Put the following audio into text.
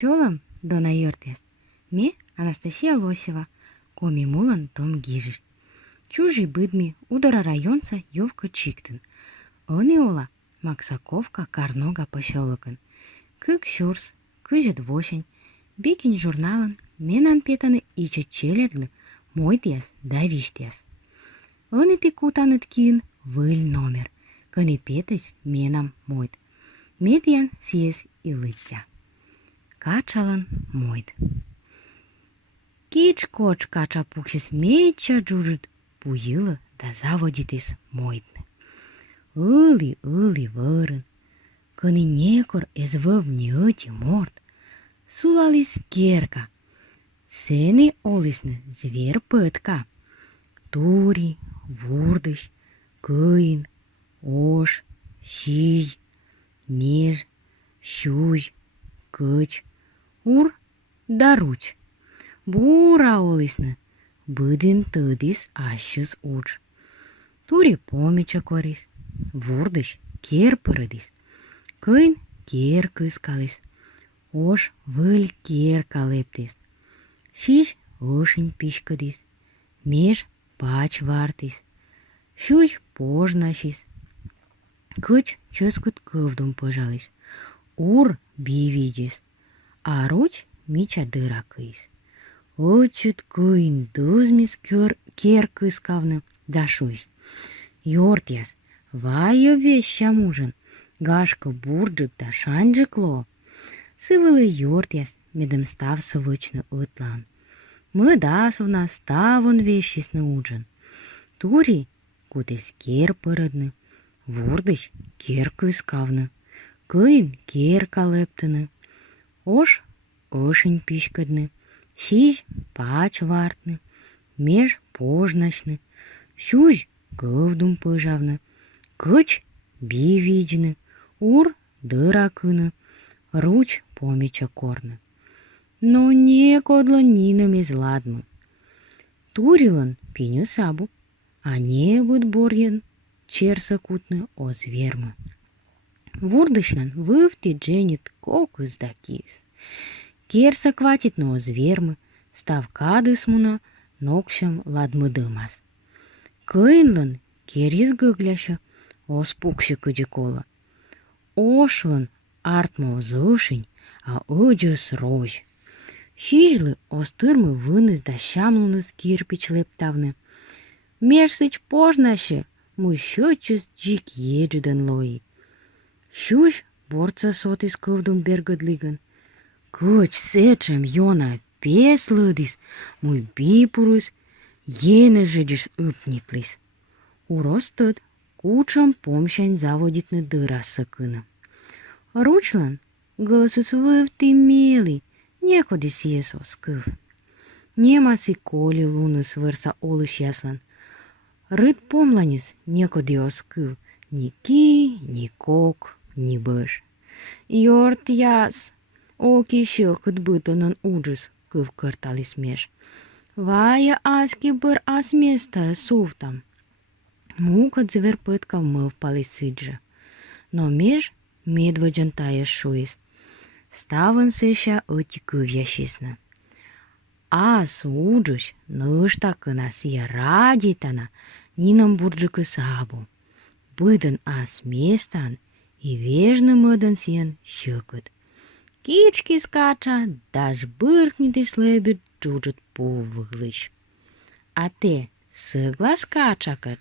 Чолам Дона Йортес. Ме Анастасия Лосева. Коми мулан том гижир. Чужий быдми удара районса Йовка Чиктын. Они ола Максаковка Карнога поселокын. Кык шурс, кыжет вошень. Бикин журналын менам петаны иче челедлы мойтес да виштес. Они ты кутаныт киин выль номер. Кыны петыс менам мойт. Медиан сиес илыття. Качалан мойт. Кич-коч кача пуксис меча джужит буйылы да заводитес мойтны. Ыли вырын. Кыны некор эзвыв неыти морт. Сулалис керка. Сени олисны звер пытка. Тури, вурдыш, кыйын, ош, щиж, меж, щуж, кыч, ур да руч. Бура олисны быдын тыдис ащыс удж. Тури помеча корис, вурдыш кер пырыдис, кыйын кер кыскалис, ош выль кер калептис, щиж ышынь пишкыдис, меж пач вартис, щуж пожнашис, кыч чыскыт кывдум пыжалис, ур бивидис, а руч мича дыра кыйс. Очыт кыйын дызмис кер кыскавны да шуйс. Йортяс, вайо веща мужын, гашка бурджык да шанджыкло. Сывылы йортяс, медем став сывычны ытлан. Мыдасовна ставын вещисны уджын. Тури кутес кер пырыдны, вурдыш кер кыскавны, кыйын кер калептыны, ош ышынь пишкыдны, щиж пач вартны, меж пожнашны, щуж кывдум пыжавны, кыч бивижны, ур дыра кыны, руч помеча корны. Но не кодло нинами зладмы. Турилан пиню сабу, а не буд борьен черса кутны о звермы. Вурдышнан вывти дженит кок издакис. Керса кватит но звермы, став кадысмуна нокшам ладмыдымас. Кыйнлан керис гыгляша оспукши кыджикола. Ошлан артмо зышынь, а ыджыс рож. Щижлы остырмы выныс да щамлуныс кирпич лептавны. Мерсыч пожнаше мый щочыс джик еджиден лои. Щуж борца сотис кывдум бергыдлигын. Кыч сечем йона пес лыдис, мый бипурыс, ене жидиш ыпнитлис. Уростыд кучам помщань заводитны дыра сыкыны. Ручлан голосыц вывти мели, не ходис есо скыв. Немас и коли луныс вырса олыш яслан. Рыд помланис не коди скыв, ни ки, ни кок, ни быш. Йорт яс, оки щелкыт бытынын уджыс, кыв кырталис меж. Вая аски бір ас места суфтам. Мукат звер пытка мыв палисыджа. Но меж медводжан тая шуис. Ставын сыща ыти кыв ящисна. Ас уджыш ныштакына сия радитана нинам бурджыкы сабу. Быдын ас местан и вежны мыдан сиен щыкыт. Кички скача, даж быркнити слебит джуджит пувыглыш. А те сыгла скачакыт?